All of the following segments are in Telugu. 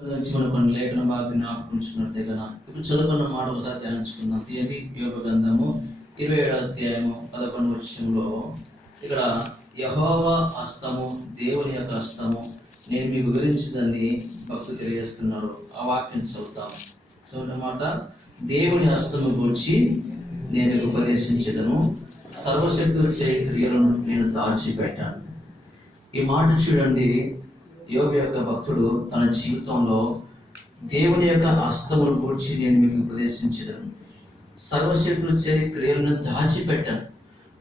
మనం కొన్ని లేఖన బాగా జ్ఞాపకించుకున్నట్టే కదా. ఇప్పుడు చదువుకున్న మాట ఒకసారి ధ్యానించుకుందాం. తీయండి యోబు గ్రంథము 27వ అధ్యాయము 11వ వచనంలో ఇక్కడ యెహోవా హస్తము, దేవుని యొక్క హస్తము నేను మీకు వివరించిందని భక్తులు తెలియజేస్తున్నారు. ఆ వాక్యం చదువుతాం. చదువుటమాట, దేవుని హస్తము గురించి నేను మీకు ఉపదేశించదను, సర్వశక్తులు చే క్రియలను నేను దాచిపెట్టాను. ఈ మాట చూడండి. యోబు యొక్క భక్తుడు తన జీవితంలో దేవుని యొక్క హస్తమును గురించి నేను మీకు ఉపదేశించదను, సర్వశక్తులు చే క్రియలను దాచిపెట్టాను.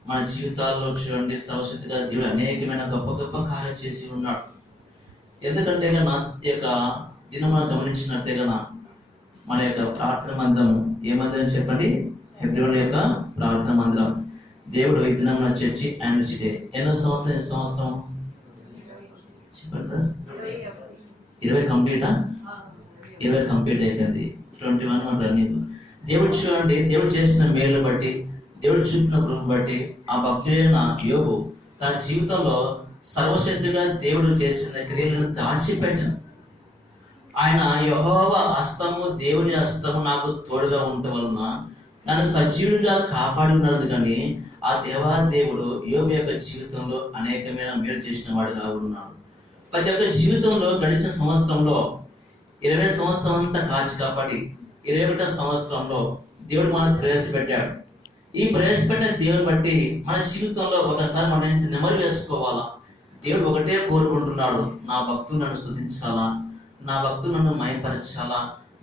మన జీవితాల్లో చూడండి, సర్వశక్తిగా దేవుడు అనేకమైన గొప్ప గొప్ప కార్యం చేసి ఉన్నాడు. ఎందుకంటే నా యొక్క దినం మనం గమనించినట్టే కదా, మన యొక్క ప్రార్థన మందిరం ఏ మందిరం చెప్పండి? హెబ్రోన్ యొక్క ప్రార్థన మందిరం. దేవుడు ఈ దినం మన చర్చి యానివర్సరీ డే. ఎన్నో సంవత్సరం చెప్పండి. 20 కంప్లీటా? 20 కంప్లీట్ అయిపోయింది. 21 మన రన్నింగ్. దేవుడు చూడండి, దేవుడు చేసిన మేలు బట్టి, దేవుడు చూపిన కృప బట్టి ఆ భక్తుడైన యోబు తన జీవితంలో సర్వశక్తిగా దేవుడు చేసిన క్రియలను దాచిపెట్టాను. ఆయన యెహోవా హస్తము, దేవుని హస్తము నాకు తోడుగా ఉండటం వలన నన్ను సజీవుడిగా కాపాడున్నాడు. కానీ ఆ దేవుడు యోబు యొక్క జీవితంలో అనేకమైన మేలు చేసిన వాడుగా ఉన్నాడు. ప్రతి ఒక్క జీవితంలో గడిచిన సంవత్సరంలో 20 సంవత్సరం అంతా కాచి కాపాడి 21వ సంవత్సరంలో దేవుడు మనకు ప్రవేశపెట్టాడు. ఈ ప్రవేశపెట్టిన దేవుని బట్టి మన జీవితంలో ఒకసారి మనం నెమరు వేసుకోవాలా. దేవుడు ఒకటే కోరుకుంటున్నాడు, నా భక్తులు నన్ను స్తుతించాలా, నా భక్తులు నన్ను మయపరచాలా,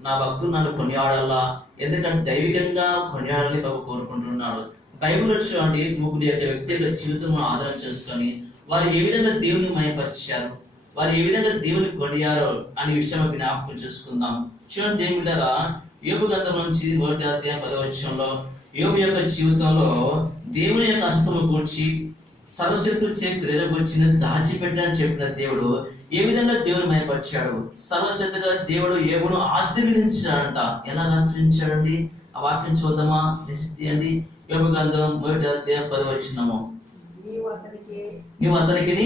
నా భక్తులు నన్ను కొనియాడాలా. ఎందుకంటే దైవికంగా కొనియాడాలని కోరుకుంటున్నాడు. బైబిల్లో చూడండి, ముగ్గురు యొక్క వ్యక్తిగత జీవితం ఆధారం చేసుకొని వారు ఏ విధంగా దేవుని మయపరిచారు, వారు ఏ విధంగా దేవుని కొనియారో అనే విషయం జ్ఞాపకం చేసుకుందాం. చూడండి దేవుడారా, యోబు గ్రంథం నుంచి 1వ అధ్యాయం 10వ వచనంలో యోబు యొక్క జీవితంలో దేవుని యొక్క హస్తము గురించి, సర్వశక్తులు చే క్రియల గురించి దాచిపెట్టాలని చెప్పిన దేవుడు ఏ విధంగా దేవుని మయపరిచాడు. సర్వశక్తిగా దేవుడు యోబును ఆశీర్వదించాడంట. ఎలా ఆశీర్వదించాడండి? ఆ వాక్యం చూద్దామా? నిశ్చితండి. యోబు గ్రంథం 1వ అధ్యాయం 10వ వచనము, నీవు అతనికి,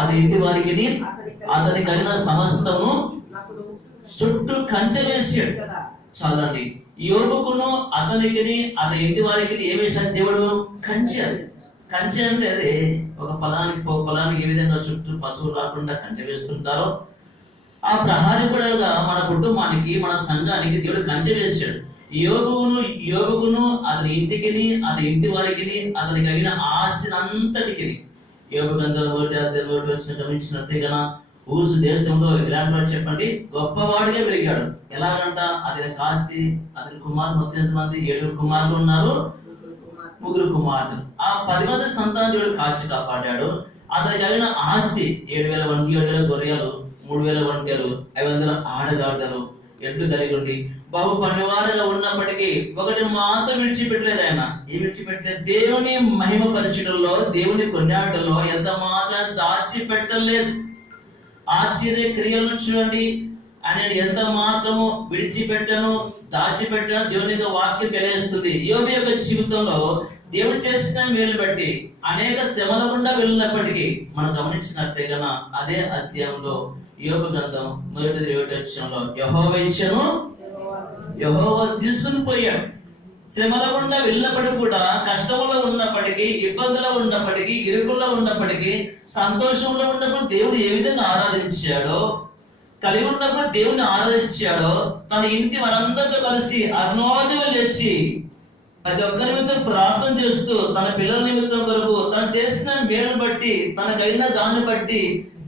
అది ఇంటి వారికి, అతని కలిగిన సమస్తము చుట్టూ కంచె వేసాడు. చాలండి. యోబుకును అతనికి అతని ఇంటి వారికి ఏ వేసాడు దేవుడు? కంచె. కంచె అంటే అదే ఒక పొలానికి ఏ విధంగా చుట్టూ పశువులు రాకుండా కంచె వేస్తుంటారో ఆ ప్రహారీ కూడా మన కుటుంబానికి, మన సంఘానికి దేవుడు కంచె వేసాడు. యోబుకును అతని ఇంటికి, అతని ఇంటి వారికి, అతని కలిగిన ఆస్తిని అంతటికి. యోబు గ్రంథం 1వ అధ్యాయం 1వ గమనించినట్టే కదా, ఊజు దేశంలో ఎలాంటి వాడు చెప్పండి? గొప్పవాడిగా పెరిగాడు. ఎలాగంట? అతని ఆస్తి, అతని కుమారులు మొత్తం ఎంతమంది? 7 కుమారులు ఉన్నారు, 3 కుమార్తెలు. ఆ 10 మంది సంతానం దేవుడు కాచి కాపాడాడు. అతనికి కలిగిన ఆస్తి 7,000 వంటలు, 7,000 గొర్రెలు, 3,000 వంటలు, 500 ఆడగాడిదలు, ఎడ్లు కలిగి ఉండి బహు పనివారుగా ఉన్నప్పటికీ ఒకటి మాత్రం విడిచిపెట్టలేదు. ఆయన ఏం విడిచిపెట్టలేదు? దేవుని మహిమ పరిచయంలో, దేవుని కొన్యాటలో ఎంత మాత్రం దాచిపెట్టలేదు. ఆశ్చర్య క్రియలను చూడండి, ఆయన ఎంత మాత్రము విడిచిపెట్టను, దాచిపెట్టను దేవుని యొక్క వాక్యం తెలియజేస్తుంది. యోబు యొక్క జీవితంలో దేవుడు చేసిన మేలు బట్టి అనేక శ్రమల గుండా వెళ్ళినప్పటికీ మనం గమనించినట్టే కన్నా అదే అధ్యాయంలో యోబు గ్రంథం 1వ వచనంలో యెహోవా ఇచ్చెను, యెహోవా తీసుకుని పోయాడు. శ్రమల గుండా వెళ్ళినప్పటికీ కూడా, కష్టంలో ఉన్నప్పటికీ, ఇబ్బందులో ఉన్నప్పటికీ, ఇరుకుల్లో ఉన్నప్పటికీ, సంతోషంలో ఉన్నప్పుడు దేవుడు ఏ విధంగా ఆరాధించాడో, కలిగి ఉన్నప్పుడు దేవుని ఆరాధించాడో, తన ఇంటి వారందరితో కలిసి అరుణోదయం లేచి ప్రతి ఒక్కరి నిమిత్తం ప్రార్థన చేస్తూ, తన పిల్లల నిమిత్తం కొరకు తను చేసిన మేలును బట్టి, తనకైన దాన్ని బట్టి,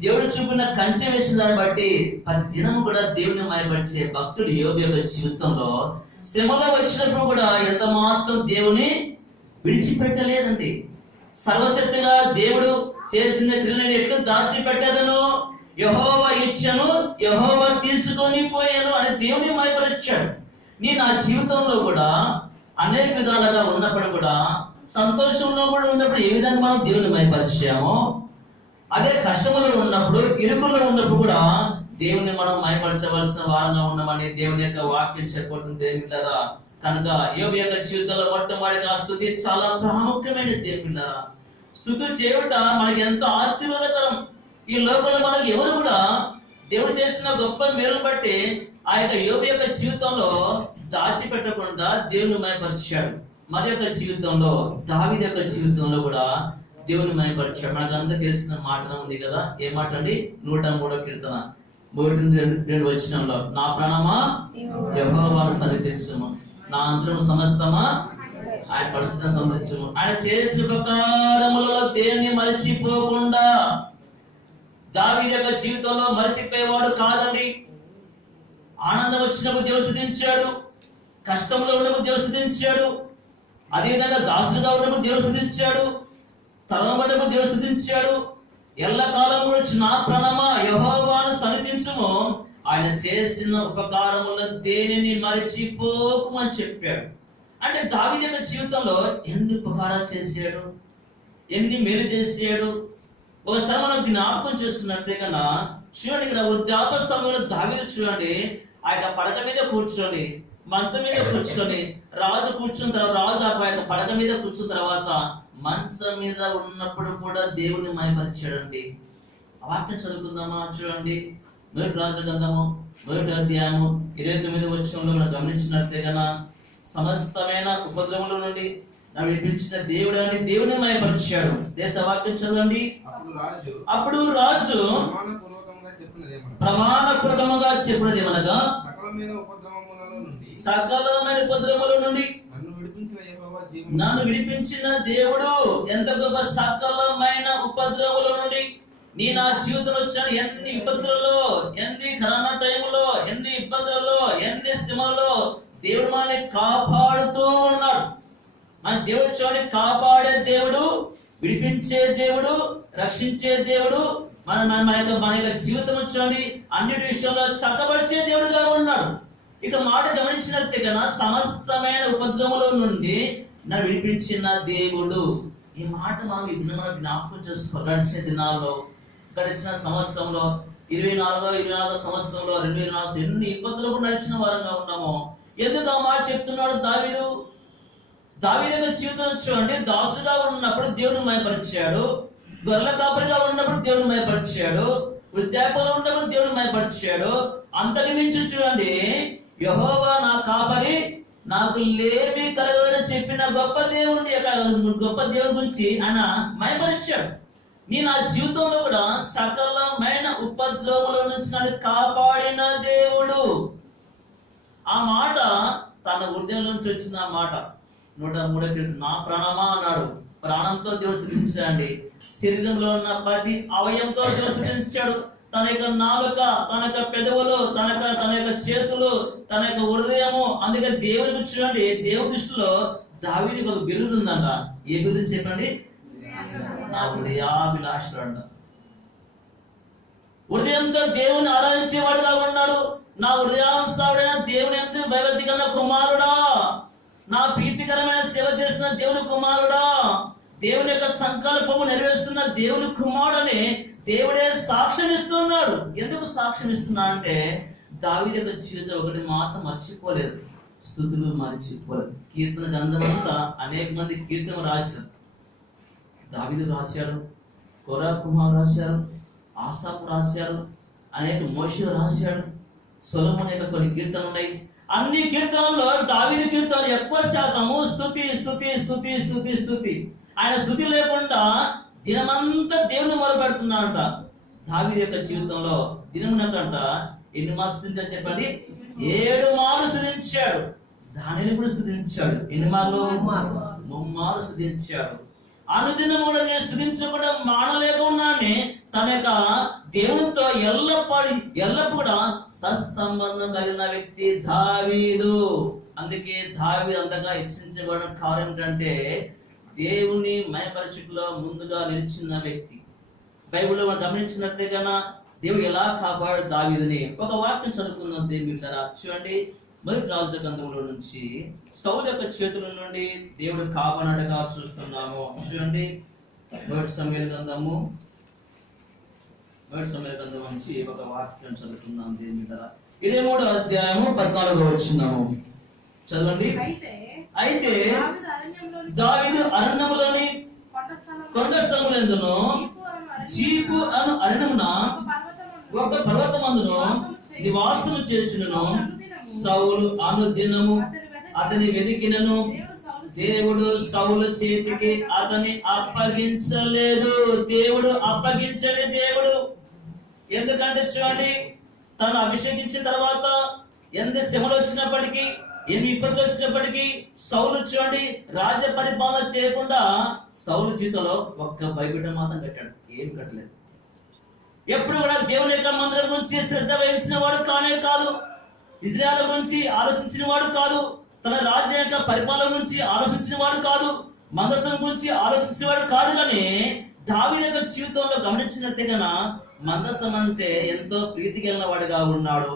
దేవుడు చూపిన కంచె వేసిన దాన్ని బట్టి ప్రతి దినము కూడా దేవుని మయపరిచే భక్తుడు యోబు యొక్క జీవితంలో శ్రమలో వచ్చినప్పుడు కూడా ఎంత మాత్రం దేవుని విడిచిపెట్టలేదండి. సర్వశక్తిగా దేవుడు చేసిన క్రియలను ఎట్లు దాచిపెట్టదను, యెహోవా ఇచ్చెను, యెహోవా తీసుకొని పోయాను అని దేవుని మయపరిచాడు. నేను ఆ జీవితంలో కూడా అనేక విధాలుగా ఉన్నప్పుడు కూడా, సంతోషంలో కూడా ఉన్నప్పుడు ఏ విధంగా మనం దేవుని మయపరిచామో, అదే కష్టములో ఉన్నప్పుడు, ఇరుకుల్లో ఉన్నప్పుడు కూడా దేవుని మనం మయపరచవలసిన వారంగా ఉన్నామని దేవుని యొక్క వాక్యం చెప్పబడుతుంది. దేవులారా, కనుక యోబు యొక్క జీవితంలో మొట్టమొదటిగా స్తుతి చాలా ప్రాముఖ్యమైన. దేవులారా, స్తుతి చేయుట మనకి ఎంతో ఆశీర్వాదకరం. ఈ లోకంలో మనకు ఎవరు కూడా దేవుడు చేసిన గొప్ప మేలు బట్టి ఆ యొక్క యోబు యొక్క జీవితంలో దాచిపెట్టకుండా దేవుని మయపరిచాడు. మరి యొక్క జీవితంలో, దావీదు యొక్క జీవితంలో కూడా దేవుని మయపరిచాడు. మనకు అందరూ తెలిసిన మాట ఉంది కదా, ఏ మాట అండి? 103వ కీర్తన 1-2 వచనంలో, నా ప్రాణమా యెహోవాను స్తుతించుము, నా అంతరము సమస్తమా ఆయన పరిశుద్ధ సంరక్షించుము. ఆయన చేసిన ఉపకారములలో దేన్ని మరచిపోకుండా. దావీదు యొక్క జీవితంలో మరచిపోయేవాడు కాదండి. ఆనందం వచ్చినప్పుడు దేవుడు స్తుతించాడు, కష్టంలో ఉన్నప్పుడు దేవుడు స్తుతించాడు, అదేవిధంగా దాసుడుగా ఉన్నప్పుడు దేవుడు స్తుతించాడు, తరమబడినప్పుడు దేవుడు స్తుతించాడు. ఎల్లకాలం గురించి నా ప్రాణమా యెహోవాను స్తుతించుము, ఆయన చేసిన ఉపకారముల దేనిని మరచిపోకుమని చెప్పాడు. అంటే దావీదు యొక్క జీవితంలో ఎన్ని ఉపకారాలు చేశాడు, ఎన్ని మేలు చేశాడు. ఒకసారి మనం జ్ఞాపకం చేసుకున్నట్టే కన్నా చూడండి, ఇక్కడ వృద్ధాప్య సమయంలో దావీదు చూడండి, ఆయన పడక మీద కూర్చొని, మంచం మీద కూర్చొని, రాజు కూర్చున్న తర్వాత, రాజు ఆ యొక్క పడక మీద కూర్చున్న తర్వాత మంచం మీద ఉన్నప్పుడు కూడా దేవుని మహిమపరిచాడండి. వాక్యం చదువుకుందామా? చూడండి, 1 రాజుల గ్రంథము 1వ అధ్యాయము 29వ వచనంలో మనం గమనించినట్లే కన్నా, సమస్తమైన ఉపద్రవముల నుండి నన్ను విడిపించిన దేవుడు అని దేవుని మహిమపరిచాడు. దేశ వాక్యం చదవండి. అప్పుడు రాజు ప్రమాణపూర్వకంగా చెప్పినది ఏమనగా, సకలమైన ఉపద్రవముల నుండి నన్ను విడిపించిన దేవుడు. ఎంత గొప్ప! సకలమైన ఉపద్రవముల నుండి. నీ నా జీవితంలో వచ్చిన ఎన్ని విపత్తులలో, ఎన్ని కరోనా టైంలో, ఎన్ని ఇబ్బందులలో, ఎన్ని శ్రమలలో దేవుడు మనల్ని కాపాడుతూ ఉన్నాడు. మన దేవుడు చూడండి, కాపాడే దేవుడు, విడిపించే దేవుడు, రక్షించే దేవుడు, మన యొక్క జీవితం చూడండి అన్నిటి విషయంలో చక్కబరిచే దేవుడుగా ఉన్నాడు. ఇక మాట గమనించినట్టే కన్నా, సమస్తమైన ఉపద్రవముల నుండి నన్ను విడిపించిన దేవుడు. ఈ మాట మనం ఈ దినం మనం జ్ఞాపకం చేసుకో. గడిచిన దినాల్లో, గడిచిన సంవత్సరంలో, 24వ సంవత్సరంలో, 2024 ఎన్ని ఇబ్బందులకు నడిచిన వారంగా ఉన్నామో. ఎందుకు ఆ మాట చెప్తున్నాడు దావీదు? దావీదు జీవితం చూడండి, దాసుడుగా ఉన్నప్పుడు దేవుని మహిమపరిచాడు, గొర్రెల కాపరిగా ఉన్నప్పుడు దేవుని మహిమపరిచాడు, వృద్ధాప్యంలో ఉన్నప్పుడు దేవుని మహిమపరిచాడు. అంతకు మించి చూడండి, యెహోవా నా కాపరి, నాకు లేమి కలగదని చెప్పిన గొప్ప దేవుని గురించి ఆయన మహిమపరిచాడు. నీ నా జీవితంలో కూడా సకలమైన ఉపద్రవముల నుంచి నన్ను కాపాడిన దేవుడు. ఆ మాట తన హృదయం నుంచి వచ్చిన మాట. 103వ కీర్తన, నా ప్రాణమా అన్నాడు. ప్రాణంతో దేవుడు స్తుతించాడు. శరీరంలో ఉన్న ప్రతి అవయంతో దేవుడు స్తుతించాడు. తన యొక్క నాలుక, తన యొక్క పెదవులు, తన యొక్క చేతులు, తన యొక్క హృదయము. అందుకే దేవుని చూడండి, దేవుని దృష్టిలో దావీదుకి ఒక బిరుదు ఉందంట. ఏ బిరుదు చెప్పండి? నా హృదయాభిలాషుడు అంట. హృదయంతో దేవుని ఆరాధించేవాడుగా ఉన్నాడు. నా హృదయానుసారుడైన దేవుని ఎందు భయభక్తిగల కుమారుడా, నా ప్రీతికరమైన సేవ చేస్తున్న దేవుని కుమారుడా, దేవుని యొక్క సంకల్పము నెరవేరుస్తున్న దేవుని కుమారుడని దేవుడే సాక్ష్యం ఇస్తున్నాడు. ఎందుకు సాక్ష్యం ఇస్తున్నా అంటే, దావీదు యొక్క జీవితం ఒకటి మాత్రం మర్చిపోలేదు, స్తుతులు మర్చిపోలేదు. కీర్తన గ్రంథం అంతా అనేక మంది కీర్తన రాశారు. దావీదు రాశారు, కోరా కుమార్ రాశారు, ఆసాపు రాశారు, అనేక మోషే రాశాడు, సొలొమోను యొక్క కొన్ని కీర్తనలు ఉన్నాయి. అన్ని కీర్తనల్లో దావీదు కీర్తనలు ఎక్కువ శాతము స్తుతి స్తుతి స్తుతి స్తుతి స్తుతి. ఆయన స్తుతి లేకుండా దినమంతా దేవుని మొరపెడుతున్నాడంట. దావీదు యొక్క జీవితంలో దినమునకంట ఎన్ని మార్లు స్తుతించాడు చెప్పండి? 7 మార్లు స్తుతించాడు. దానిని కూడా స్తుతించాడు. ఎన్ని మార్లు? 3 మార్లు స్తుతించాడు. అనుదినం కూడా నేను స్తుతించకుండా మానలేకున్నానే. తన యొక్క దేవునితో ఎల్లప్పుడు కూడా సత్సంబంధం కలిగిన వ్యక్తి దావీదు. అందుకే దావీదు అంతగా హెచ్చించబడిన కారణం ఏంటంటే, దేవుని మహిమపరచుటలో ముందుగా నిలిచిన వ్యక్తి. బైబిల్లో మనం గమనించినట్లుగా దేవుడు ఎలా కాపాడు దావీదుని. ఒక వాక్యం చదువుకుందాం దేవుళ్ళరా. చూడండి, 1 రాజుల గ్రంథంలో నుంచి సౌలు యొక్క చేతుల నుండి దేవుడు కాపాడగా చూస్తున్నాము. చూడండి, 1 సమూయేలు గ్రంథము నుంచి ఒక వాక్యం చదువుకుందాం దేవుళ్ళరా. 23వ అధ్యాయము 14వ వచనము చదవండి. అయితే దావీదు అరణ్యములోని కొండ స్థలములందును జీపు అను అరణ్యమున ఒక పర్వతమందును నివాసము చేర్చును. సౌలు అనుదినము అతని వెదికినను, దేవుడు సౌలు చేతికి అతని అప్పగించలేదు. దేవుడు అప్పగించని దేవుడు. ఎందుకంటే చూడండి, తను అభిషేకించిన తర్వాత ఎంత శ్రమలు వచ్చినప్పటికీ, ఎన్ని ఇబ్బందులు వచ్చినప్పటికీ సౌలు చూడండి రాజ్య పరిపాలన చేయకుండా సౌలు జీవితంలో ఒక్క బైబిల్ మాత్రం కట్టాడు, ఏం కట్టలేదు. ఎప్పుడు కూడా దేవుని యొక్క మందిరం గురించి శ్రద్ధ వహించిన వాడు కానే కాదు, ఇజ్రాయెల్ గురించి ఆలోచించిన వాడు కాదు, తన రాజ్య యొక్క పరిపాలన గురించి ఆలోచించిన వాడు కాదు, మందసం గురించి ఆలోచించిన వాడు కాదు. కానీ దావీదు యొక్క జీవితంలో గమనించినట్టే కన్నా మందసం అంటే ఎంతో ప్రీతి కలిగిన వాడుగా ఉన్నాడు.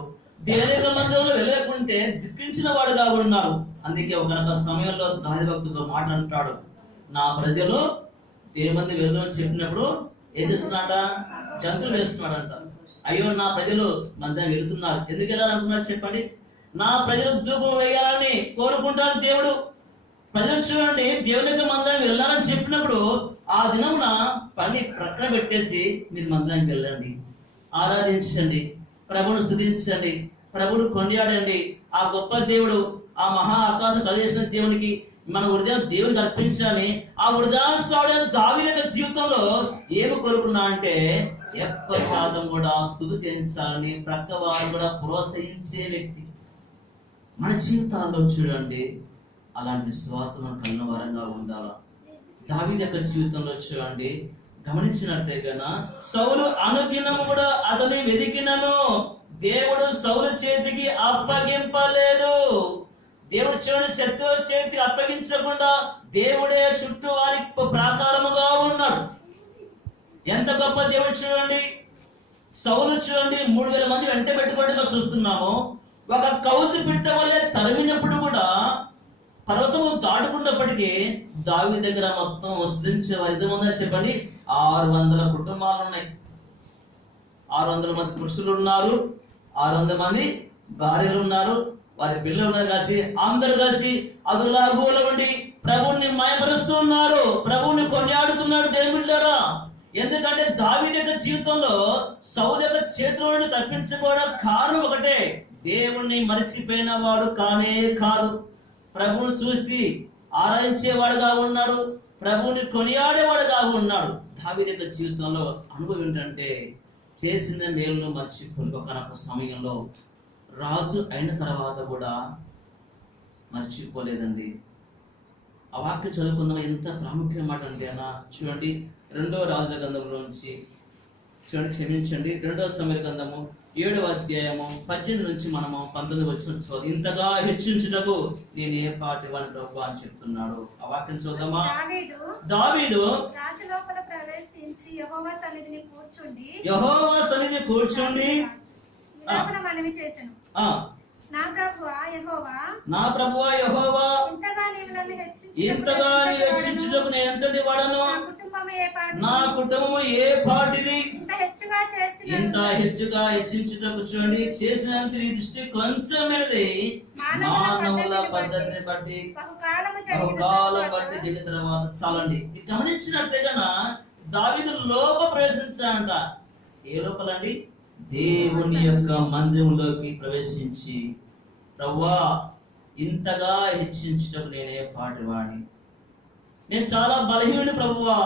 దేవుని యొక్క మందిరంలో వెళ్ళకుంటే దుఃఖించిన వాడుగా ఉన్నాడు. అందుకే ఒక సమయంలో దావీదు భక్తుడు మాట అంటాడు, నా ప్రజలు దేవుని మంది వెళ్దామని చెప్పినప్పుడు ఏం చేస్తున్నాడ? జంతువులు వేస్తున్నాడంట. అయ్యో నా ప్రజలు మందిరం వెళుతున్నారు, ఎందుకు వెళ్ళాలనుకున్నారు చెప్పండి? నా ప్రజలు ధూపం వేయాలని కోరుకుంటారు దేవుడు. ప్రజలు చూడండి దేవుని యొక్క మందిరం వెళ్ళాలని చెప్పినప్పుడు ఆ దినమున పని ప్రక్కన పెట్టేసి మీరు మందిరానికి వెళ్ళండి, ఆరాధించండి, ప్రభువును స్తుతించండి, ప్రభువును కొనియాడండి. ఆ గొప్ప దేవుడు, ఆ మహా ఆకాశం కలిగేసిన దేవునికి మన హృదయం దేవునికి అర్పించాలని ఆ హృదయాన్ని దావీదు యొక్క జీవితంలో ఏమి కోరుకున్నా అంటే 70% కూడా స్తుతి చేయించాలని ప్రక్క వారు కూడా ప్రోత్సహించే వ్యక్తి. మన జీవితాల్లో చూడండి అలాంటి విశ్వాసం మనం కలిగిన వారంగా ఉండాలా. దావీదు యొక్క జీవితంలో చూడండి గమనించినట్టే కన్నా సౌలు అనుదినము కూడా అతని వెదికినను, దేవుడు సౌలు చేతికి అప్పగింపలేదు. దేవుడు చూడండి శత్రువు చేతికి అప్పగించకుండా దేవుడే చుట్టూ వారి ప్రాకారముగా ఉన్నాడు. ఎంత గొప్ప దేవుడు చూడండి. సౌలు చూడండి 3000 మంది వెంట పెట్టుబడిగా చూస్తున్నాము. ఒక కౌసు పిట్ట వల్లే తరిమినప్పుడు కూడా పర్వతము దాటుకున్నప్పటికీ దావీదు దగ్గర మొత్తం వస్తుంచే ఎంతమంది చెప్పండి? 600 కుటుంబాలు ఉన్నాయి. 600 మంది పురుషులు ఉన్నారు, 600 మంది భార్యలు ఉన్నారు, వారి పిల్లలు కలిసి అందరూ కలిసి అదులాగోల ఉండి ప్రభువుని మయపరుస్తూ ఉన్నారు, ప్రభువుని కొనియాడుతున్నారు దేవుళ్ళారా. ఎందుకంటే దావీదు యొక్క జీవితంలో సౌలు యొక్క చేతిలో నుండి తప్పించుకోవడం కారణం ఒకటే, దేవుణ్ణి మరిచిపోయిన వాడు కానే కాదు. ప్రభువుని చూసి ఆరాధించేవాడుగా ఉన్నాడు, ప్రభువుని కొనియాడేవాడుగా ఉన్నాడు. దావీదు యొక్క జీవితంలో అనుభవం ఏంటంటే చేసిన మేలును మర్చిపోయి ఒకనొక సమయంలో రాజు అయిన తర్వాత కూడా మర్చిపోలేదండి. ఆ వాక్యం చదువుకుందాం, ఎంత ప్రాముఖ్యమైన మాట అంటే అన్న చూడండి 2వ రాజుల గ్రంథంలో నుంచి చూడండి, క్షమించండి 2వ సమూయేలు గ్రంథము 7వ అధ్యాయము 18 నుంచి మనము 19 వచ్చిన చదువు. ఇంతగా హెచ్చించుటకు నేను ఏ పాటి వాని ప్రభువా అని చెప్తున్నాడు. ఆ వాక్యం చూద్దామా? దావీదు రాజు లోపల ప్రవేశించి యెహోవా సన్నిధి కూర్చుండి మనవి చేసెను. నా ప్రభువా యెహోవా, ఇంతగా నీవు హెచ్చించుటకు నేను ఎంతటి వాడను, నా కుటుంబము ఏ పాటిది, ఇంత హెచ్చుగా హెచ్చించుటకు చూడండి చేసినంత ఈ దృష్టి కొంచెమైనది, మానవుల పద్ధతిని బట్టి బహుకాలం బట్టి జరిగిన తర్వాత చాలండి. గమనించినట్టుగా దావీదు లోప ప్రవేశించాడంట. ఏ లోపలండి? దేవుని యొక్క మందిరంలోకి ప్రవేశించి ప్రభువా ఇంతగా హెచ్చించటం నేనే పాటివాడిని, నేను చాలా బలహీనుడు ప్రభువా.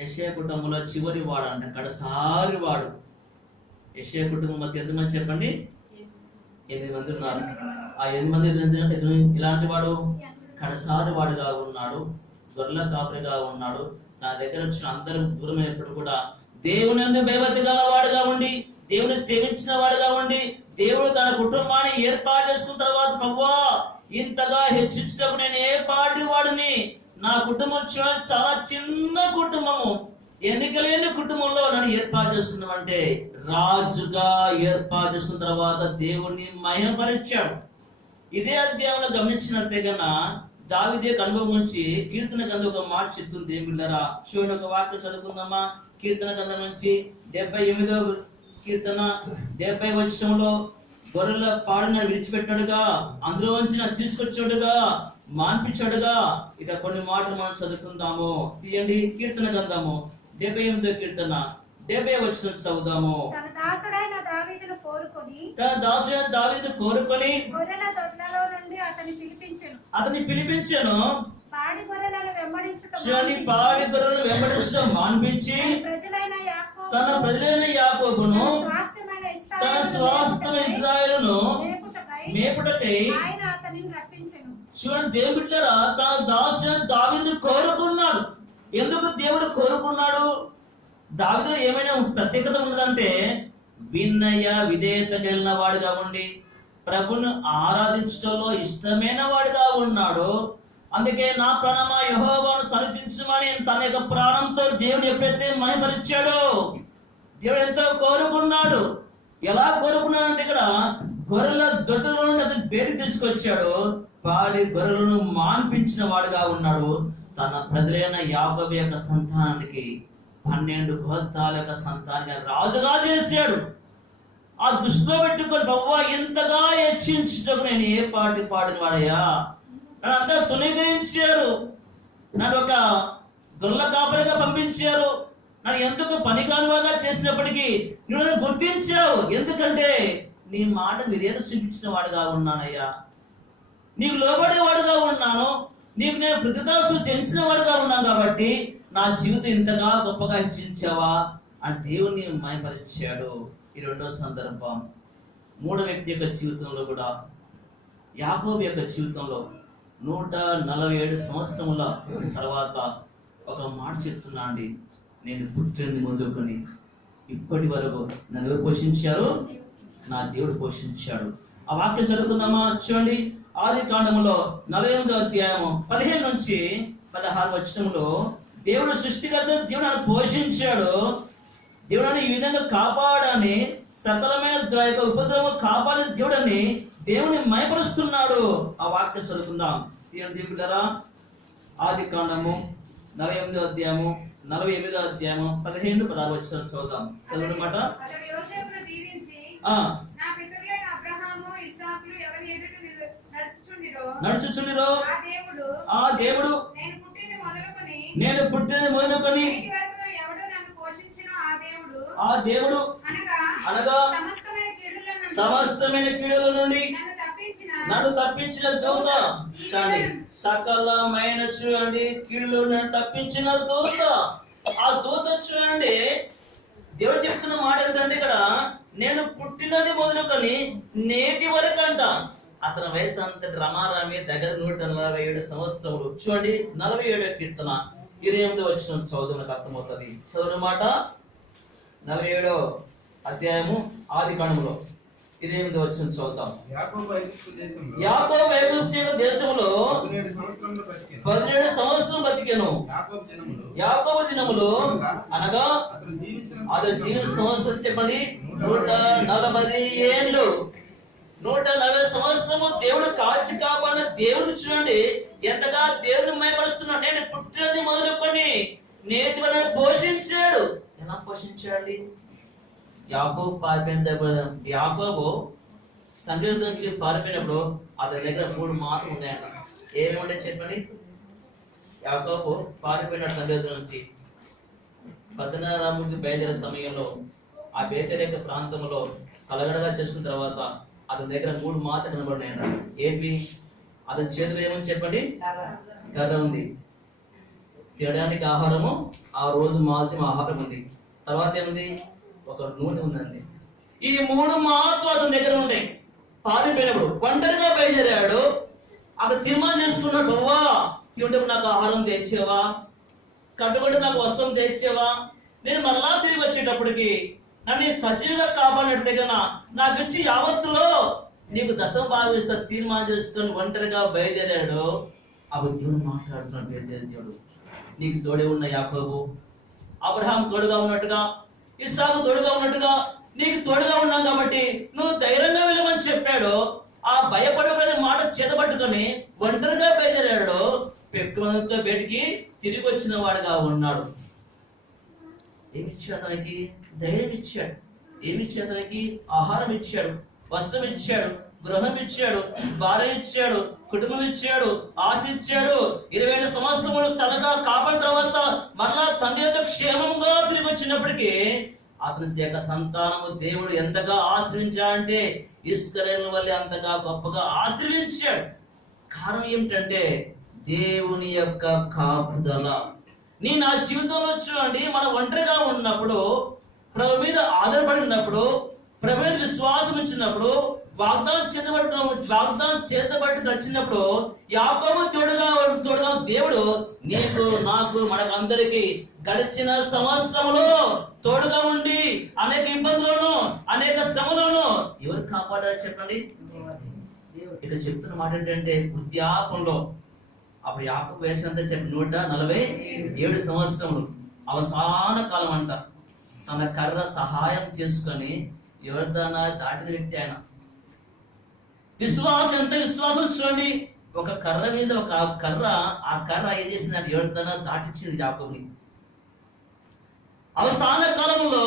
యెషయా కుటుంబంలో చివరి వాడు అంట, కడసారి వాడు. యెషయా కుటుంబం మధ్య ఎంతమంది చెప్పండి? 8 మంది ఉన్నారు. ఆ 8 మంది ఇలాంటి వాడు కడసారి వాడుగా ఉన్నాడు, గొర్రెల కాపరిగా ఉన్నాడు. నా దగ్గర వచ్చిన అందరూ దూరమైనప్పుడు కూడా దేవుని అందు భయభక్తి గల వాడుగా ఉండి దేవుని సేవించిన వాడుగా ఉండి దేవుడు తన కుటుంబాన్ని ఏర్పాటు చేసుకున్న తర్వాత ప్రభువా ఇంతగా హెచ్చించటకు నేను ఏ పాటి వాడిని, నా కుటుంబం చాలా చిన్న కుటుంబము, ఎన్నికలేని కుటుంబంలో నన్ను ఏర్పాటు చేసుకున్నామంటే రాజుగా ఏర్పాటు చేసుకున్న తర్వాత దేవుణ్ణి మహిమపరిచాడు. ఇదే అధ్యాయంలో గమనించినట్టే కన్నా దావీదు అనుభవం నుంచి కీర్తన గ్రంథం ఒక మాట చెప్తుంది. దేవుళ్ళరా చూడండి, ఒక వాక్యం చదువుకుందామా? కీర్తన గ్రంథం నుంచి 78వ కీర్తన 70వ వచనంలో గొర్రెల పాడును విడిచిపెట్టాడుగా, అందులో నుంచి తీసుకొచ్చాడుగా, మాన్పించాడుగా. ఇక కొన్ని మాటలు మనం చదువుకుందాము. తీయండి కీర్తన గ్రంథము 78వ కీర్తన 70వ వచనం చదువుదాము. దాసుడైన దావీదును కోరుకొని గొర్రెల దొడ్లలో నుండి అతని పిలిపించెను. పాడి గొర్రెలను వెంబడించడం మాన్పించి తన ప్రజలైన యాకోబును తన స్వాస్థ్యమైన ఇశ్రాయేలును మేపుటకై ఆయన అతనిని రప్పించెను. చూడండి, దేవుడిరా తన దాసుడైన దావీదును కోరుకున్నాడు. ఎందుకు దేవుడు కోరుకున్నాడు? దావీదులో ఏమైనా ప్రత్యేకత ఉన్నదంటే వినయ విధేయత కలిగిన వాడిగా ఉండి ప్రభును ఆరాధించడంలో ఇష్టమైన వాడిగా ఉన్నాడు. అందుకే నా ప్రాణమా యెహోవాను సన్నిధించమని తన యొక్క ప్రాణంతో దేవుడు ఎప్పుడైతే మహిమపరిచాడో దేవుడు ఎంతో కోరుకున్నాడు. ఎలా కోరుకున్నాడు అంటే ఇక్కడ గొర్రెల దొడ్డులో నుండి అతను బయటికి తీసుకొచ్చాడు. పాడి గొర్రెలను మాన్పించిన వాడుగా ఉన్నాడు. తన ప్రజలైన యాకోబు యొక్క సంతానానికి 12 గోత్రాల యొక్క సంతానాన్ని రాజుగా చేశాడు. ఆ దృష్టిలో పెట్టుకొని బవ్వా ఎంతగా హెచ్చించుటకు నేను ఏ పాటి పాడిన వాడయ్యా, నన్ను అంతా తొలగించారు, నన్ను ఒక గొల్ల కాపరిగా పంపించారు, నన్ను ఎందుకు పనికాలుగా చేసినప్పటికీ నువ్వు నన్ను గుర్తించావు. ఎందుకంటే నీ మాట విధేయత చూపించిన వాడుగా ఉన్నానయ్యా, నీకు లోబడేవాడుగా ఉన్నాను, నీకు నేను కృతజ్ఞతలు చెల్లించిన వాడుగా ఉన్నాను. కాబట్టి నా జీవితం ఇంతగా గొప్పగా హెచ్చించావా అని దేవుని మహిమపరిచాడు. ఈ రెండో సందర్భం. మూడో వ్యక్తి యొక్క జీవితంలో కూడా యాకోబు యొక్క జీవితంలో 147 సంవత్సరముల తర్వాత ఒక మాట చెప్తున్నా అండి, నేను పుట్టినది మొదలుకొని ఇప్పటి వరకు నన్ను ఎవరు పోషించారు? నా దేవుడు పోషించాడు. ఆ వాక్యం చదువుకుందామా? చూడండి, ఆది కాండములో 48వ అధ్యాయము 15 నుంచి 16 వచనములో దేవుడు సృష్టికర్త, దేవుడు నన్ను పోషించాడు, దేవుడు ఈ విధంగా కాపాడని సకలమైన ఉపద్రవం కాపాడే దేవుడని దేవుని మహిమపరుస్తున్నాడు. ఆ వాక్యం చదువుకుందాం. దేవుడారా, ఆది కాండము 48వ అధ్యాయము 48వ అధ్యాయము 15-16 వచనాలు చదువుదాం. చదవనమాట. నడుచుచుండిరో ఆ దేవుడు నేను పుట్టినది మొదలుకొని ఆ దేవుడు అనగా సమస్తమైన కీడుల నుండి నన్ను తప్పించిన దూత. చూడండి, సకలమైన చూడండి కీడులు నన్ను తప్పించిన దూత. ఆ దూత చూడండి, దేవుడు చెప్తున్న మాట ఏంటంటే ఇక్కడ నేను పుట్టినది మొదలుకొని నేటి వరకు అంట. అతని వయసు అంతటి రమారామి దగ్గర 147 సంవత్సరములు. చూడండి, 47వ కీర్తన 28వ వచనం చదువు, నాకు అర్థమవుతుంది. చదువు మాట. 47వ అధ్యాయము ఆది కాండములో 28వ వచనం చదువుతాం. యాకోబు ఐగుప్తు దేశంలో 17 సంవత్సరం బతికెను. యాకోబు దినములు అనగా అతను జీవిత సంవత్సరం చెప్పండి 140 ఏళ్ళు. 140 సంవత్సరము దేవుడు కాచి కాపాడిన దేవుడు చూడండి ఎంతగా దేవుని మహిమపరుస్తున్నాడు. నేను పుట్టినది మొదలుకొని నేటి వరకు పోషించాడు. ఎలా పోషించాడు? యాకోబు యాకోబు తండ్రి నుంచి పారిపోయినప్పుడు అతని దగ్గర 3 మాటలు ఉన్నాయంట. ఏమేమి ఉంటాయి చెప్పండి? యాకోబు పారిపోయినాడు తండ్రి నుంచి. పద్దనారాముడికి బయలుదేరే సమయంలో ఆ బేతేరేక ప్రాంతంలో కలగడగా చేసుకున్న తర్వాత అతని దగ్గర 3 మాటలు కనబడినాయంట. ఏంటి? అతని చేతిలో ఏమని చెప్పండి? కర్ర ఉంది. తినడానికి ఆహారము, ఆ రోజు మాత్రం ఆహారం ఉంది. తర్వాత ఏముంది? ఒక నూనె ఉందండి. ఈ 3 మాత్రం అతని దగ్గర ఉన్నాయి. పారిపోయినప్పుడు ఒంటరిగా బయలుదేరాడు. అక్కడ తీర్మానం చేసుకున్నాడు, అవ్వా తింటే నాకు ఆహారం తెచ్చేవా, కట్టుకుంటే నాకు వస్త్రం తెచ్చేవా, నేను మరలా తిరిగి వచ్చేటప్పటికి నన్ను సజీవుగా కాపాడినట్టే కన్నా నాకు ఇచ్చి యావత్తులో నీకు దశమ భావిస్తా తీర్మానం చేసుకొని ఒంటరిగా బయలుదేరాడు. అప్పుడు దేవుడు మాట్లాడుతున్నాడు, దేవుడు నీకు తోడే ఉన్న యాకోబు, అబ్రహాం తోడుగా ఉన్నట్టుగా, ఇస్సాకు తోడుగా ఉన్నట్టుగా నీకు తోడుగా ఉన్నాం కాబట్టి నువ్వు ధైర్యంగా వెళ్ళమని చెప్పాడు. ఆ భయపడబడే మాట చేతబట్టుకొని ఒంటరిగా బయలుదేరాడు. పెక్కుమంతో బయటికి తిరిగి వచ్చిన వాడుగా ఉన్నాడు. ఏమిచ్చాడు? అతనికి ధైర్యం ఇచ్చాడు. ఏమిచ్చాడు? అతనికి ఆహారం ఇచ్చాడు, వస్త్రం ఇచ్చాడు, గృహం ఇచ్చాడు, భార్య ఇచ్చాడు, కుటుంబం ఇచ్చాడు, ఆస్తి ఇచ్చాడు. 27 సంవత్సరములు సడగా కాపాడిన తర్వాత మరలా తండ్రి యొక్క క్షేమంగా తిరిగి వచ్చినప్పటికీ అతని యొక్క సంతానము దేవుడు ఎంతగా ఆశ్రయించాడంటే ఇస్కరేలు వల్లే అంతగా గొప్పగా ఆశ్రయించాడు. కారణం ఏమిటంటే దేవుని యొక్క కాపుదల. నా జీవితంలో చూడండి, మనం ఒంటరిగా ఉన్నప్పుడు, ప్రభు మీద ఆధారపడి ఉన్నప్పుడు, ప్రభు మీద విశ్వాసం ఇచ్చినప్పుడు, వాగ్దానం చేతబట్టి వచ్చినప్పుడు యాకోబు తోడుగా దేవుడు నీకు నాకు మనకందరికి గడిచిన సంవత్సరంలో తోడుగా ఉండి అనేక ఇబ్బందులను అనేక శ్రమలను ఎవరు కాపాడారు చెప్పండి? ఇక్కడ చెప్తున్న మాట ఏంటంటే వృద్ధాపంలో అప్పుడు యాకోబు వయసు అంతా చెప్పి 147 సంవత్సరములు అవసాన కాలం అంట తన కర్ర సహాయం చేసుకొని యోర్దాను దాటిన వ్యక్తి ఆయన. విశ్వాసం, ఎంత విశ్వాసం చూడండి. ఒక కర్ర మీద ఆ కర్ర ఏం చేసిందంటే యోర్దాను దాటించింది యాకోబుని. అవసాన కాలంలో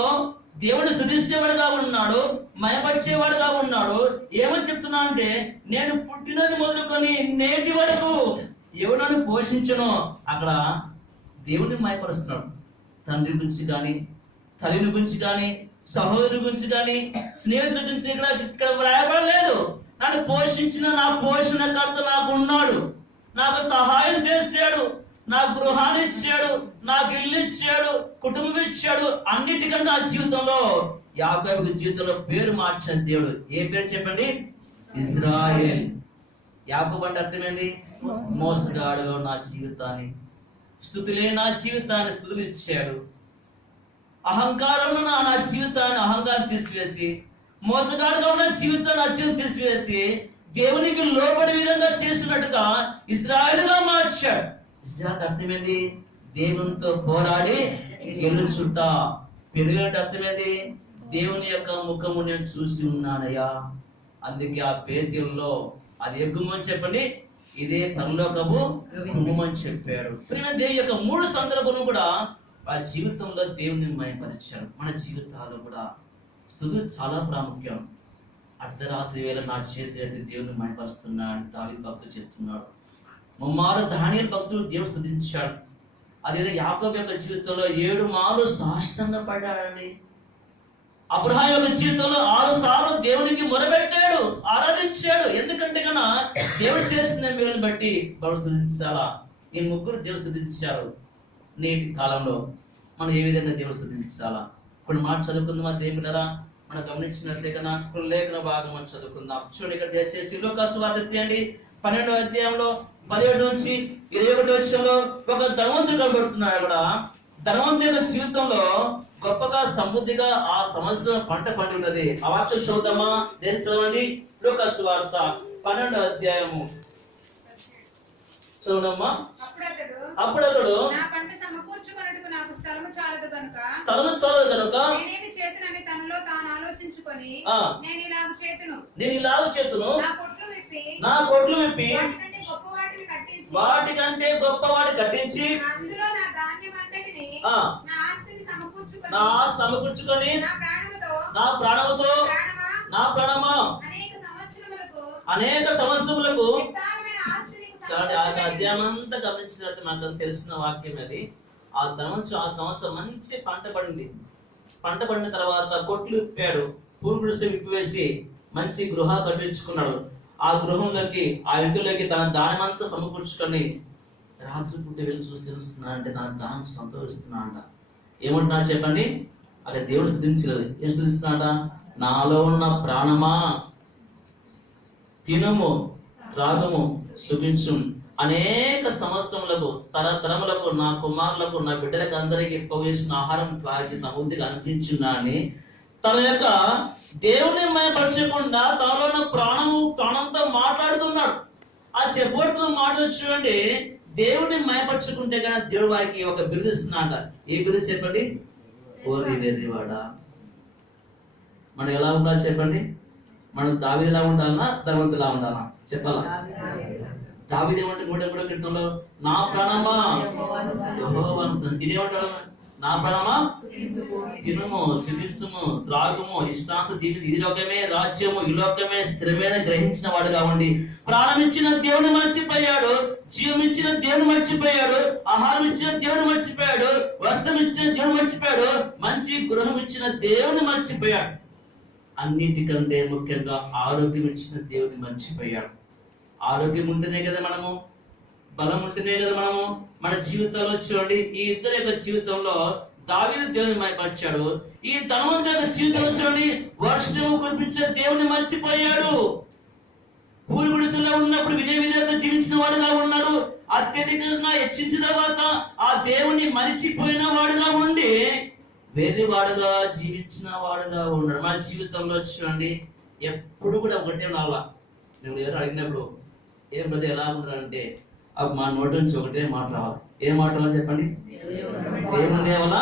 దేవుడు స్తుతించేవాడుగా ఉన్నాడు, మయపరిచేవాడుగా ఉన్నాడు. ఏమని చెప్తున్నా అంటే నేను పుట్టినది మొదలుకొని నేటి వరకు ఎవరు నన్ను పోషించను. అక్కడ దేవుడిని మయపరుస్తున్నాడు. తండ్రి గురించి కానీ, తల్లిని గురించి కానీ, సహోదరుని గురించి కానీ, స్నేహితుల గురించి ఇక్కడ వ్రాయబడలేదు. నన్ను పోషించిన నా పోషణకర్త నాకు ఉన్నాడు, నాకు సహాయం చేశాడు, నాకు గృహాన్ని ఇచ్చాడు, నాకు ఇల్లు ఇచ్చాడు, కుటుంబం ఇచ్చాడు. అన్నిటికన్నా నా జీవితంలో యాకోబు జీవితంలో పేరు మార్చిన దేవుడు. ఏ పేరు చెప్పండి? ఇజ్రాయేల్. యాకోబు అంటే అర్థమైంది మోసగాడుగా నా జీవితాన్ని, స్తుతులే నా జీవితాన్ని స్తుతులు ఇచ్చాడు. అహంకారంలో నా జీవితాన్ని అహంకారం తీసివేసి, మోసగాడుగా ఉన్న జీవితాన్ని నా జీవితం తీసివేసి దేవునికి లోబడి విధంగా చేసినట్టుగా ఇశ్రాయేలుగా మార్చాడు. ఇశ్రాయేలు అర్థమైంది దేవునితో పోరాడి గెలుచుట. పెరుగంటే అర్థమైంది దేవుని యొక్క ముఖము నేను చూసి ఉన్నానయ్యా. అందుకే ఆ పేతుల్లో అది ఎగ్గుమని చెప్పండి, ఇదే పరలోకము గుమ్మని చెప్పాడు. దేవుని యొక్క 3 సందర్భాలు కూడా ఆ జీవితంలో దేవుని మయపరిచారు. మన జీవితాల్లో కూడా స్తుతులు చాలా ప్రాముఖ్యం. అర్ధరాత్రి వేళ నా చేతి అయితే దేవుని మయపరుస్తున్నాడు దావీదు భక్తుడు చెప్తున్నాడు. ముమ్మారు దానియేలు భక్తుడు దేవుడు స్తుతించాడు. అదేదో యాకోబు యొక్క జీవితంలో 7 మార్లు సాష్టాంగ పడ్డాడండి. అబ్రహాము యొక్క జీవితంలో 6 సార్లు దేవునికి మొరబెట్టాడు, ఆరాధించాడు. ఎందుకంటే కన్నా దేవుడు చేసిన మేలుని బట్టి దేవుడు స్తుతించాలా. ఈ 3 దేవుడు స్తుతించారు. నేటి కాలంలో మనం ఏ విధంగా దేవుడు స్తుతించాలా? కొన్ని మాట చదువుకుందామా దేవుడారా? మనం గమనించినట్లయితే కన్నా కొన్ని లేఖన భాగం మనం చదువుకుందాం. చూడండి, ఇక్కడ దయచేసి లూకా సువార్త తీయండి 12వ అధ్యాయంలో 17 నుంచి 21 వచనంలో ఒక ధనవంతుడు కనబడుతున్నాడు. అక్కడ ధనవంతుడి యొక్క జీవితంలో గొప్పగా సమృద్ధిగా ఆ సంవత్సరం పంట పండి ఉన్నది. ఆ వాక్యం చూద్దామా? దేశం చదవండి. లూకా సువార్త 12వ అధ్యాయము చూడమ్మా. అప్పుడు అతడు స్థలము చాలదు కనుక నేనేమి చేతునని తనలో తాను ఆలోచించుకొని నేను ఇలాగ చేతును నా కొట్లు విప్పి వాటికంటే గొప్ప వాటిని కట్టించి అందులో నా ధాన్యం అంతటిని నా ఆస్తిని సమకూర్చుకొని నా ప్రాణముతో నా ప్రాణమా అనేక సంవత్సరములకు అధ్యాయం అంతా గమనించినట్టు మనకు తెలిసిన వాక్యం అది. ఆ ధనవంతు ఆ సంవత్సరం మంచి పంట పడింది. పంట పడిన తర్వాత కొట్లు విప్పాడు, పూర్వుడు విప్పివేసి మంచి గృహ కట్టించుకున్నాడు. ఆ గృహంలోకి ఆ ఇంటిలోకి తన దానమంతా సమకూర్చుకొని రాత్రి పూట వెళ్ళి చూసి తెలుస్తున్నా అంటే తన దానం సంతోషిస్తున్నా అంట. ఏమంటున్నాడు చెప్పండి? అక్కడ దేవుడు స్తుతించలేదు. ఏం స్తుతిస్తున్నాడ? నాలో ఉన్న ప్రాణమా తినుము త్రాగము సుఖించు, అనేక సంవత్సరములకు తరతరములకు నా కుమారులకు నా బిడ్డలకు అందరికి పోవేసిన ఆహారం త్రాగి సమృద్ధిగా అనిపించున్నా అని తన యొక్క దేవుని మయపరచకుండా తనలో ఉన్న ప్రాణంతో మాట్లాడుతున్నాడు. ఆ చెప్పబడుతున్న మాట చూడండి, దేవుడిని మయపరచుకుంటే కానీ దేవుడు వారికి ఒక బిరుదిస్తున్నాడ. ఏ బిరుదు చెప్పండి? ఓరి వెర్రివాడా. మనం ఎలా ఉండాలి చెప్పండి? మనం దావీదులా ఉండాలన్నా ధనవంతులా ఉండాలా చెప్పాలా? దావీదు ఏమంటే 103 కీర్తనలో నా ప్రాణమా యెహోవాను ఇదేమంటాడు? నా ప్రాణమా తినుము, సుఖించుము, త్రాగుము, ఇష్టాంశ జీవితం, ఈ లోకమే రాజ్యము, ఈ లోకమే స్థిరమైన గ్రహించిన వాడుగా ఉండి ప్రాణమిచ్చిన దేవుని మర్చిపోయాడు, జీవం ఇచ్చిన దేవుని మర్చిపోయాడు, ఆహారం ఇచ్చిన దేవుని మర్చిపోయాడు, వస్త్రం ఇచ్చిన దేవుని మర్చిపోయాడు, మంచి గృహం ఇచ్చిన దేవుని మర్చిపోయాడు. అన్నిటికంటే ముఖ్యంగా ఆరోగ్యం ఇచ్చిన దేవుని మర్చిపోయాడు. ఆరోగ్యం ఉంటేనే కదా మనము, బలం ఉంటేనే కదా మనము మన జీవితంలో చూడండి. ఈ ఇద్దరి యొక్క జీవితంలో దావీదు దేవుని మర్చిపోయాడు. ఈ ధనవంతుడి యొక్క జీవితంలో చూడండి, వర్షము కురిపించే దేవుని మర్చిపోయాడు. పూరి గుడిసెలో ఉన్నప్పుడు వినయ విధేయత జీవించిన వాడుగా ఉన్నాడు. అత్యధికంగా హెచ్చించిన తర్వాత ఆ దేవుని మరిచిపోయిన వాడుగా ఉండి వేరే వాడుగా జీవించిన వాడుగా ఉన్నాడు. మన జీవితంలో చూడండి ఎప్పుడు కూడా ఒకటే ఉండాలా. నేను ఎవరు అడిగినప్పుడు ఏం బ్రద ఎలా ఉన్నారంటే మా నోటి నుంచి ఒకటే మాట రావాలి. ఏం మాట రావాలి చెప్పండి? దేవుని దేవల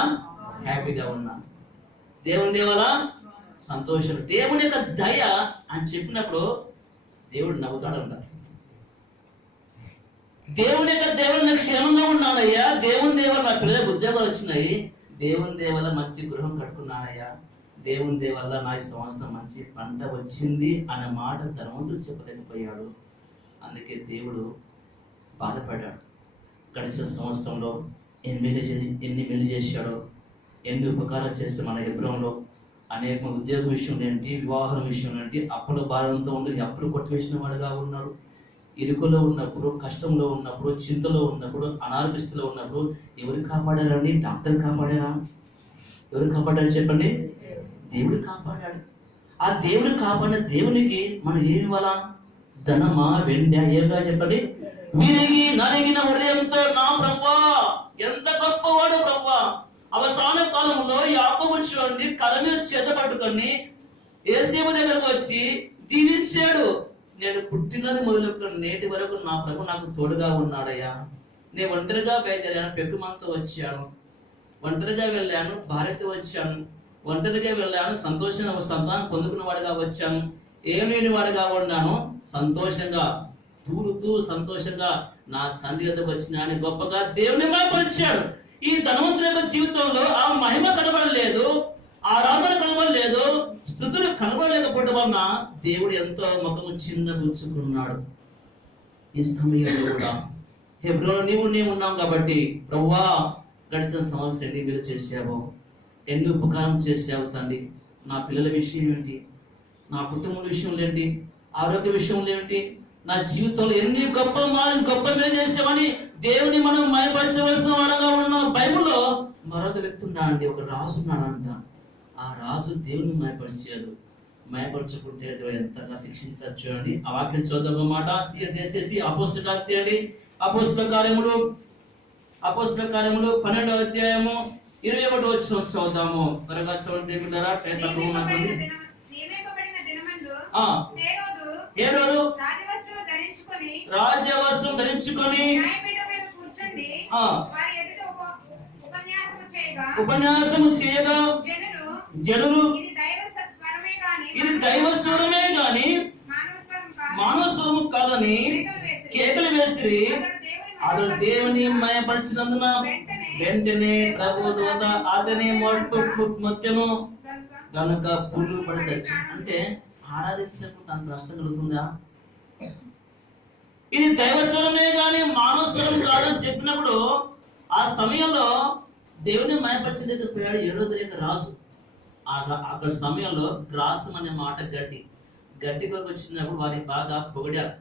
హ్యాపీగా ఉన్నా, దేవుని దేవల సంతోషం, దేవుని యొక్క దయ అని చెప్పినప్పుడు దేవుడు నవ్వుతాడంట. దేవుని యొక్క దేవుని క్షేమంగా ఉన్నాడయ్యా, దేవుని దేవల నా పిల్లలకు ఉద్యోగాలు వచ్చినాయి, దేవుని దేవల మంచి గృహం కట్టుకున్నానయ్యా, దేవుని దేవల్ల నా ఈ సంవత్సరం మంచి పంట వచ్చింది అనే మాట ధనవంతుడు చెప్పలేకపోయాడు. అందుకే దేవుడు బాధపడ్డాడు. గడిచిన సంవత్సరంలో ఎన్ని మేలు చేశాడో, ఎన్ని ఉపకారాలు చేస్తే మన హెబ్రోన్లో అనేక ఉద్యోగ విషయంలో ఏంటి, వివాహం విషయంలో ఏంటి, అప్పుల భారంతో ఉండి అప్పులు కొట్టివేసిన వాడుగా ఉన్నాడు. ఇరుకులో ఉన్నప్పుడు, కష్టంలో ఉన్నప్పుడు, చింతలో ఉన్నప్పుడు, అనారోగ్యస్థితిలో ఉన్నప్పుడు ఎవరు కాపాడారండి? డాక్టర్ కాపాడారా? ఎవరు కాపాడారు చెప్పండి? దేవుడు కాపాడాడు. ఆ దేవుడు కాపాడిన దేవునికి మనం ఏమి ఇవ్వాలా? ధనమా, వెండి, ఏగా చెప్పండి? విరిగి నలిగిన హృదయంతో నా ప్రభువా, ఎంత గొప్పవాడు ప్రభువా. అవసాన కాలంలో యాకోబు చూడండి కల మీద చేత పట్టుకొని యేసేపు దగ్గరకు వచ్చి దీవించాడు. నేను పుట్టినది మొదలుకొని నేటి వరకు నా ప్రభు నాకు తోడుగా ఉన్నాడయ్యా. నేను ఒంటరిగా బయలుదేరాను, పెట్టుమంతో వచ్చాను, ఒంటరిగా వెళ్ళాను, భార్యతో వచ్చాను, ఒంటరిగా వెళ్ళాను, సంతోషంగా సంతానం పొందుకున్న వాడిగా వచ్చాను, ఏమేని వాడిగా ఉన్నాను, సంతోషంగా తూలుతూ సంతోషంగా నా తండ్రి వద్దకు వచ్చిన అని గొప్పగా దేవుని మహిమపరిచాడు. ఈ ధనవంతుల యొక్క జీవితంలో ఆ మహిమ కనబడలేదు, ఆరాధన కనబడలేదు, స్తుతులు కనబడలేకపోవడం వలన దేవుడు ఎంతో ముఖము చిన్నబుచ్చుకున్నాడు. ఈ సమయంలో కూడా హెబ్రోను నీవు ఉన్నావు కాబట్టి ప్రభువా, గడిచిన సంవత్సరం ఎన్ని మేలు చేశావు, ఎన్ని ఉపకారం చేశావు తండ్రి. నా పిల్లల విషయం ఏంటి, నా కుటుంబం విషయంలో ఏంటి, ఆరోగ్య విషయంలో ఏంటి, నా జీవితంలో ఎన్ని గొప్ప మేలు చేసామని దేవుని మనం మయపరచవలసిన వాడుగా ఉన్న బైబిల్లో మరొక వ్యక్తి ఉన్నాడండి, ఒక రాజు ఉన్నాడంట. ఆ రాజు దేవుని మయపరిచాడు. మయపరచుకుంటే ఎంతగా శిక్షించారు చూడండి. ఆ వాక్యం చూద్దాం మాట దయచేసి అపోస్తలుల తీయండి. అపోస్తలుల కార్యములు 12వ అధ్యాయము 21వ వచనం చదువుదాము. త్వరగా చూడండి దేవుని ద్వారా టైం తక్కువ ఉన్నప్పుడు. హేరోదు రాజ్యవస్త్రం ధరించుకొని ఉపన్యాసము చేయగా జనులు ఇది దైవ స్వరమే గాని మానవ స్వరము కాదని కేకలు వేసిరి. అతడు దేవుని మయపరిచినందున వెంటనే ప్రభు దూత అతని మొత్తను కనుక పుల్లు పడి చచ్చి. అంటే ఆరాధించినప్పుడు అంత నష్టం కలుగుతుందా? ఇది దైవస్వరమే గాని మానవ స్వరం కాదని చెప్పినప్పుడు ఆ సమయంలో దేవుని మయపరచలేకపోయాడు హేరోదు యొక్క రాజు. అక్కడ సమయంలో గ్రాసం అనే మాట గడ్డి కొరకు వచ్చినప్పుడు వారిని బాగా పొగిడారు.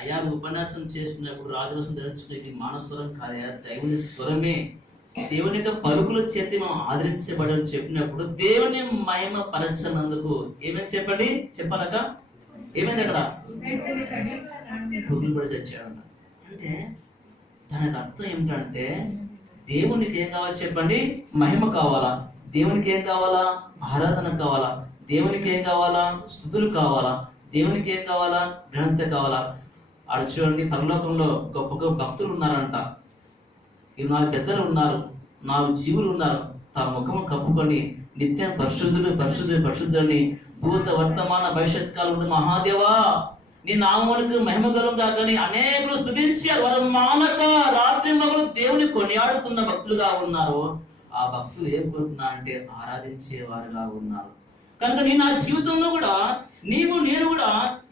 అయ్యా ఉపన్యాసం చేసినప్పుడు రాజవసం ధరించుకునేది మానవ స్వరం కాదయా, దేవుని స్వరమే. దేవుని యొక్క పలుకుల చేతి మనం ఆదరించబడని చెప్పినప్పుడు దేవుని మహిమ పరచనందుకు ఏమని చెప్పండి, చెప్పాలక ఏమైంది అక్కడ? పురుగులు పడి చచ్చాడన్న. అంటే దానికి అర్థం ఏమిటంటే దేవునికి ఏం కావాలి చెప్పండి? మహిమ కావాలా? దేవునికి ఏం కావాలా? ఆరాధన కావాలా? దేవునికి ఏం కావాలా? స్తుతులు కావాలా? దేవునికి ఏం కావాలా? ఘనత కావాలా? అటు చూడండి, పరలోకంలో గొప్ప గొప్ప భక్తులు ఉన్నారంట. 4 పెద్దలు ఉన్నారు, 4 జీవులు ఉన్నారు. తమ ముఖము కప్పుకొని నిత్యం పరిశుద్ధుని భూత వర్తమాన భవిష్యత్ కాలం ఉండే మహాదేవా నీ నామమునకు మహిమ కలుగుగా కానీ అనేకులు స్తుతించారు. వారు మానక రాత్రి మగలు దేవుని కొనియాడుతున్న భక్తులుగా ఉన్నారు. ఆ భక్తులు ఏం కోరుకున్నా అంటే ఆరాధించే వారుగా ఉన్నారు. కనుక నీ నా జీవితంలో కూడా నీవు నేను కూడా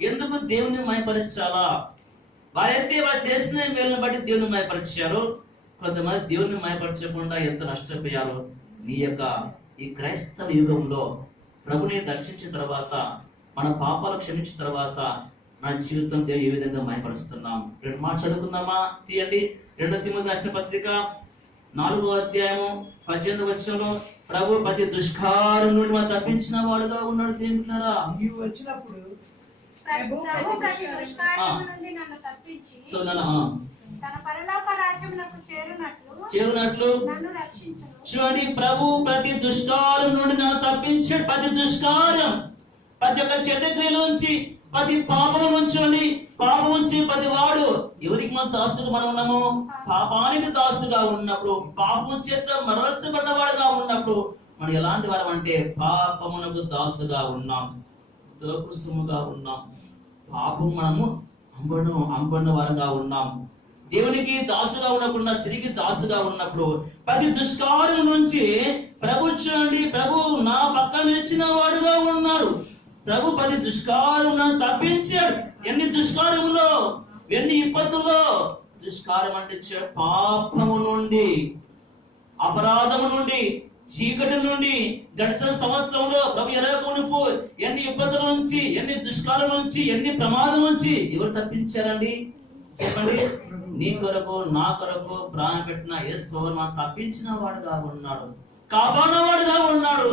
ఎందుకు దేవుని మయపరచాలా? వారైతే వారు చేసిన మేలును బట్టి దేవుని మయపరిచారు. కొంతమంది దేవుని మయపరచకుండా ఎంత నష్టపోయారో. నీ యొక్క ఈ క్రైస్తవ యుగంలో ప్రభుని దర్శించిన తర్వాత, మన పాపాలు క్షమించిన తర్వాత మన జీవితం దేవుడు ఏ విధంగా మయపరుస్తున్నాం? 2 మాట చదువుకుందామా? తీయండి. 2 తిమోతి రాసిన పత్రిక 4వ అధ్యాయము 18వ వచనంలో, ప్రభు ప్రతి దుష్కారం నుండి మనం తప్పించిన వాడుగా ఉన్నాడు. దేవులారా, నీవు వచ్చినప్పుడు ప్రభు ప్రతి దుష్కార్యము నుండి నన్ను తప్పించి తన పరలోక రాజ్యమునకు చేరునట్లు నన్ను రక్షించును. చూడండి, ప్రభు ప్రతి దుష్కారం నుండి నన్ను తప్పించాడు. ప్రతి దుష్కారం, ప్రతి ఒక్క చెడ్డ క్రియల నుంచి, ప్రతి పాపం నుంచి, పాపం నుంచి ప్రతి వాడు ఎవరికి మనం దాస్తుగా మనం ఉన్నాము? పాపానికి దాస్తుగా ఉన్నప్పుడు, పాపం చేత మరల్చబడ్డవాడుగా ఉన్నప్పుడు మనం ఎలాంటి వారం అంటే పాపమునకు దాస్తుగా ఉన్నాం, దోపుసుముగా ఉన్నాం, పాపం మనము అంబడిన వారుగా ఉన్నాం. దేవునికి దాసుగా ఉండకుండా స్త్రీకి దాసుగా ఉన్నప్పుడు ప్రతి దుష్కారం నుంచి ప్రభు చూడండి, ప్రభు నా పక్కన నిలిచిన వాడుగా ఉన్నారు. ప్రభు ప్రతి దుష్కారం తప్పించాడు. ఎన్ని దుష్కారములో, ఎన్ని ఇబ్బందుల్లో. దుష్కారం అంటే పాపము నుండి, అపరాధము నుండి, చీకటి నుండి గడిచిన సంవత్సరంలో ప్రభు ఎరగొనుపు ఎన్ని ఇబ్బందుల నుంచి, ఎన్ని దుష్కారం నుంచి, ఎన్ని ప్రమాదం నుంచి ఎవరు తప్పించారండి? చెప్పండి. నీ కొరకు నా కొరకు ప్రాణం పెట్టిన యేసు ప్రభువు మనం తప్పించిన వాడుగా ఉన్నాడు, కాపాడిన వాడుగా ఉన్నాడు.